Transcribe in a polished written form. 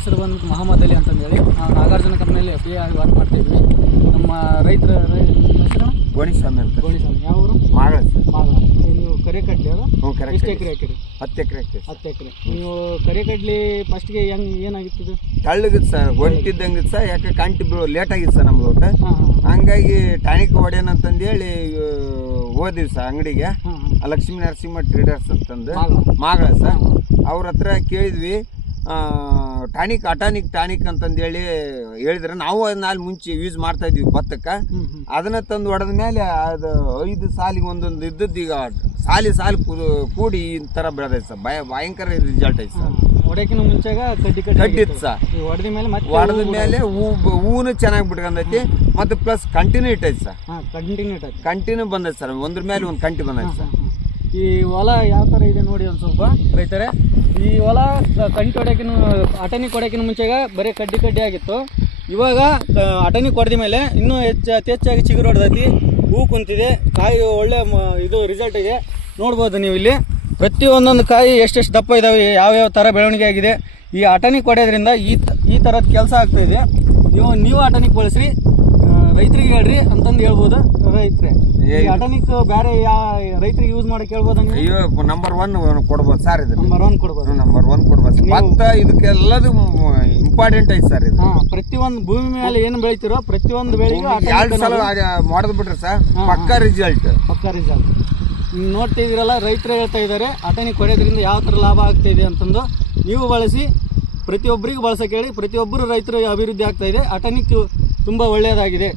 ಹೆಸರು ಬಂದ್ಬಿಟ್ಟು ಮೊಹಮ್ಮದ್ ಅಲಿ ಅಂತಂದೇಳಿ ನಾವು ನಾಗಾರ್ಜುನ ಕಂಪ್ನಿಯಲ್ಲಿ FDI ಆಗಿ ವರ್ಕ್ ಮಾಡ್ತಾಯಿದ್ವಿ. ನಮ್ಮ ರೈತರ ಹೆಸರು ಗೋಣಿಸ್ವಾಮಿ ಅಂತ. ಗೋಣಿಸ್ವಾಮಿ. ಯಾವ ಊರು? ಮಾಗಳ. ನೀವು ಕರಿಕಡ್ಲಿ ಅದು ಎಷ್ಟು ಎಕರೆ ಹಾಕಿರಿ? 10 ಎಕರೆ ಹಾಕಿರಿ. 10 ಎಕರೆ. ನೀವು ಕರಿಕಡ್ಲಿ ಫಸ್ಟ್ಗೆ ಏನಾಗಿತ್ತು ಇದು? ತಳ್ಳಗಿತ್ತು ಸರ್, ಹೊಂಟಿದ್ದಂಗಿತ್ತು ಸರ್. ಯಾಕೆ ಕಂಟಿ ಲೇಟ್ ಆಗಿತ್ತು ಸರ್ ನಮ್ದು ಊಟ. ಹಂಗಾಗಿ ಟಾನಿಕ್ ಹೊಡೆಯೋಣ ಅಂತಂದೇಳಿ ಹೋದಿವಿ ಸರ್ ಅಂಗಡಿಗೆ. ಲಕ್ಷ್ಮೀ ನರಸಿಂಹ ಟ್ರೇಡರ್ಸ್ ಅಂತಂದು ಮಾಗಳ ಸರ್. ಅವ್ರ ಹತ್ರ ಕೇಳಿದ್ವಿ ಟಾನಿಕ್ ಅಂತಂದೇಳಿ ಹೇಳಿದ್ರೆ ನಾವು ಅದನ್ನ ಮುಂಚೆ ಯೂಸ್ ಮಾಡ್ತಾ ಇದ್ವಿ ಭತ್ತಕ್ಕೆ. ಅದನ್ನ ತಂದು ಹೊಡೆದ ಮೇಲೆ ಅದು 5 ಸಾಲಿಗೆ ಒಂದೊಂದು ಇದ್ದದ್ದು ಈಗ ಸಾಲಿ ಕೂಡಿ ಈ ಥರ ಬೆಳೆದೈತೆ ಸರ್. ಭಯಂಕರ ರಿಸಲ್ಟ್ ಐತೆ ಸರ್. ಹೊಡೆಕಿನ ಮುಂಚಾಗ ಕಡ್ಡಿ ಇತ್ತು ಸರ್. ಹೊಡೆದ ಮೇಲೆ ಹೂನು ಚೆನ್ನಾಗಿ ಬಿಟ್ಕೊಂಡೈತಿ ಮತ್ತು ಪ್ಲಸ್ ಕಂಟಿನ್ಯೂ ಇಟ್ಟೈತಿ ಸರ್. ಕಂಟಿನ್ಯೂ ಬಂದೈತೆ ಸರ್. ಒಂದ್ರ ಮೇಲೆ ಒಂದು ಕಂಟಿ ಬಂದೈತೆ ಸರ್. ಈ ಹೊಲ ಯಾವ ಥರ ಇದೆ ನೋಡಿ ಒಂದು ಸ್ವಲ್ಪ ರೈತರೇ. ಈ ಹೊಲ ಅಟನಿ ಕೊಡೋಕ್ಕಿಂತ ಮುಂಚೆಗ ಬರೀ ಕಡ್ಡಿ ಆಗಿತ್ತು. ಇವಾಗ ಅಟನಿ ಕೊಡ್ದ ಮೇಲೆ ಇನ್ನೂ ಹೆಚ್ಚಾಗಿ ಚಿಗುರು ಹೊಡೆದೈತಿ, ಹೂ ಕುಂತಿದೆ, ಕಾಯಿ ಒಳ್ಳೆ ಇದು ರಿಸಲ್ಟ್ ಇದೆ. ನೋಡ್ಬೋದು ನೀವು ಇಲ್ಲಿ ಪ್ರತಿಯೊಂದೊಂದು ಕಾಯಿ ಎಷ್ಟೆಷ್ಟು ದಪ್ಪ ಇದಾವೆ, ಯಾವ್ಯಾವ ಥರ ಬೆಳವಣಿಗೆ ಆಗಿದೆ. ಈ ಅಟನಿ ಕೊಡೋದ್ರಿಂದ ಈ ಥರದ ಕೆಲಸ ಆಗ್ತಾಯಿದೆ. ನೀವು ಅಟನಿಕ್ ಬಳಸ್ರಿ, ರೈತರಿಗೆ ಹೇಳ್ರಿ ಅಂತಂದು ಹೇಳ್ಬೋದು. ರೈತರೇ ಅಟನಿಕ್ ಬೇರೆ ರೈತರಿಗೆ ಯೂಸ್ ಮಾಡಕ್ಕೆ ಹೇಳ್ಬೋದ? ನಂಬರ್ 1 ಕೊಡ್ಬೋದು ಸರ್. ಇದು ನಂಬರ್ 1 ಕೊಡ್ಬೋದು. ನಂಬರ್ 1 ಕೊಡ್ಬೋದು. ಭತ್ತ ಇದಕ್ಕೆಲ್ಲದು ಇಂಪಾರ್ಟೆಂಟ್ ಐತೆ ಸರ್. ಇದು ಪ್ರತಿಯೊಂದು ಭೂಮಿ ಮೇಲೆ ಏನು ಬೆಳಿತಿರೋ ಪ್ರತಿಯೊಂದು ಬೆಳೆಗೂ 2 ಸಲ ಮಾಡಿದ್ ಬಿಟ್ರೆ ಸರ್ ಪಕ್ಕಾ ರಿಸಲ್ಟ್. ನೋಡ್ತಿದ್ದೀರಲ್ಲ, ರೈತರು ಹೇಳ್ತಾ ಇದ್ದಾರೆ ಅಟನಿಕ್ ಹೊಡೆಯೋದ್ರಿಂದ ಯಾವ ಥರ ಲಾಭ ಆಗ್ತಾಯಿದೆ ಅಂತಂದು. ನೀವು ಬಳಸಿ, ಪ್ರತಿಯೊಬ್ಬರಿಗೂ ಬಳಸೋಕೆ ಹೇಳಿ. ಪ್ರತಿಯೊಬ್ಬರು ರೈತರು ಅಭಿವೃದ್ಧಿ ಆಗ್ತಾಯಿದೆ. ಅಟನಿಕ್ ತುಂಬ ಒಳ್ಳೆಯದಾಗಿದೆ.